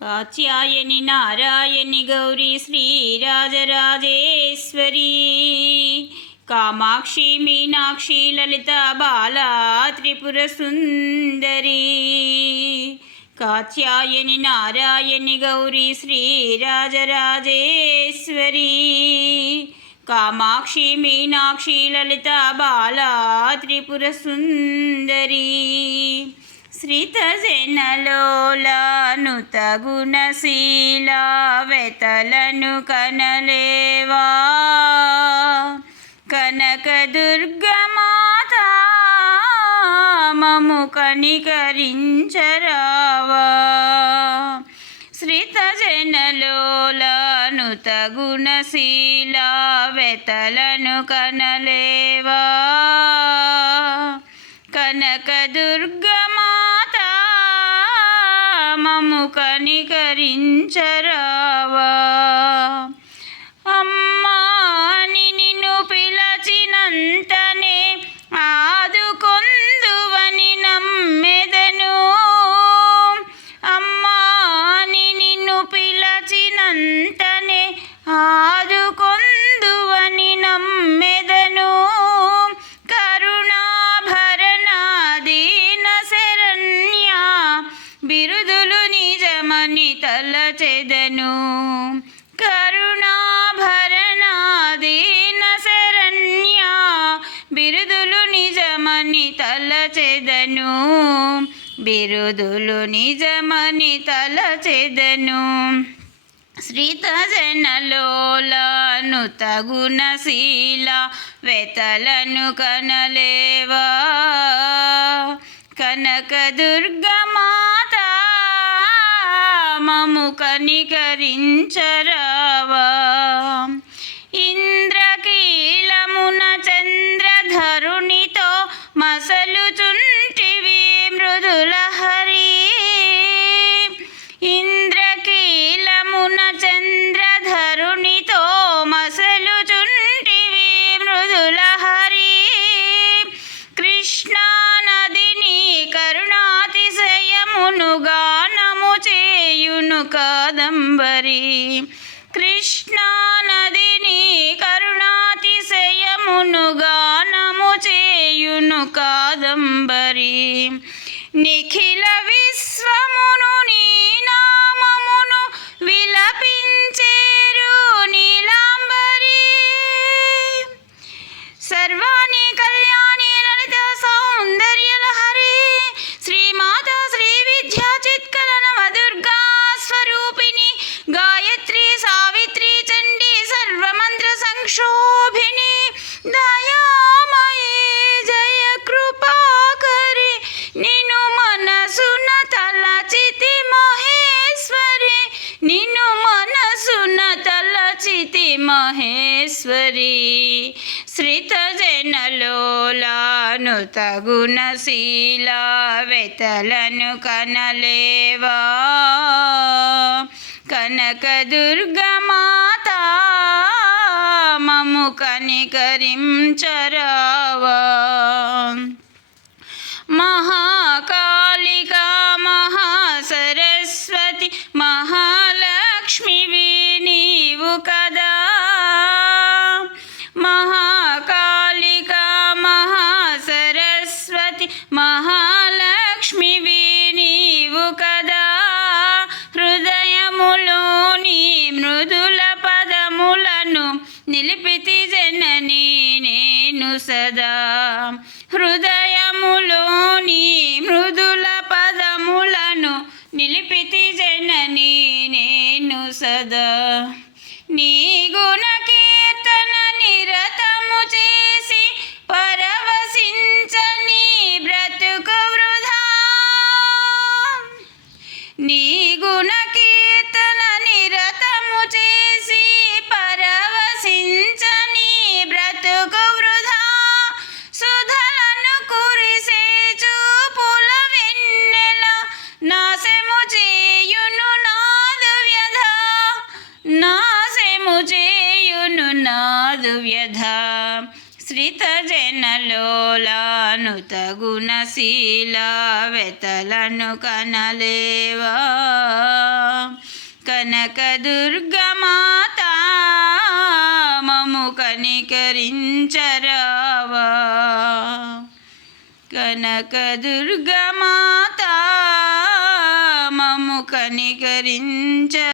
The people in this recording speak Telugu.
కాత్యాయని నారాయణి గౌరీ శ్రీరాజరాజేశ్వరి కామాక్షి మీనాక్షి లలిత బాలా త్రిపుర సుందరి. కాత్యాయని నారాయణి గౌరీ శ్రీరాజరాజేశ్వరి కామాక్షి మీనాక్షి లలిత బాలా త్రిపుర సుందరి. శ్రితజనలోలానుత గుణశీలా వెతలను కనలేవా కనకదుర్గమాతా మము కనికరించరావా. శ్రితజనలోలానుత గుణశీలా వెతలను కనలేవా కనకదుర్గమాతా మము కనికరించరావా. అమ్మా అని నిన్ను పిలచినంతనే ఆదుకొందువని నమ్మెదను. అమ్మా అని నిన్ను పిలచినంతనే ఆదుకొందువని నమ్మెదను. బిరుదులు నిజమని తలచెదను. కరుణాభరణ దీన శరణ్య బిరుదులు నిజమని తలచెదను. బిరుదులు నిజమని తలచెదను. శ్రితజనలోలానుత గుణశీలా వెతలను కనలేవా కనకదుర్గమాతా మము కనికరించరావా. ఇంద్రకీలమున చంద్రధరునితో మసలుచుంటివి మృదుల హరి. ఇంద్రకీలమున చంద్రధరునితో మసలుచుంటివి మృదుల హరి. కృష్ణా నదిని కరుణాతిశయమును గానము చేయును కాదంబరి. కృష్ణా నదిని కరుణాతిశయమును గానము చేయును కాదంబరి. నిఖిల విశ్వమును నీ నామమును విలపించేరు నీలాంబరి. సర్వాణి కళ్యాణి లలిత సౌందర్య లహరి. శ్రీమాతా శ్రీ విద్యా చిత్కల నవదుర్గా స్వరూపిణి. గాయత్రి సావిత్రి చండీ సర్వమంత్ర సంక్షోభిని. దయామయీ జయ కృపాకరి నిన్ను మనసున తలచితి మహేశ్వరి. నిన్ను మనసున తలచితి మహేశ్వరి. శ్రితజనలోలానుత గుణశీలా వెతలను కనలేవా కనకదుర్గమాతా మము కనికరించరావా. మహాకాళికా మహాసరస్వతి మహాలక్ష్మివి నీవు కదా. మహాకాళికా మహాసరస్వతి మహాలక్ష్మివి నీవు కదా. హృదయములోని మృదుల పదములను నిలిపితి జనని నేను సదా. హృదయములోని మృదుల పదములను నిలిపితి జనని నేను సదా. నీ గుణ కీర్తన నిరతము చేసి పరవశించని బ్రతుకు వృధా. నీ గుణ కీర్తన నిరతము చేసి పరవశించని బ్రతుకు వృధా. సుధలను కురిసే చూపుల వెన్నెల నాశము చేయును నాదు వ్యధ. నాశము చేయును నాదు వ్యధ. శ్రితజనలోలానుత గుణశీలా వెతలను కనలేవా కనకదుర్గమాత మము కనికరించరావా. కనకదుర్గమాత మము కనికరించ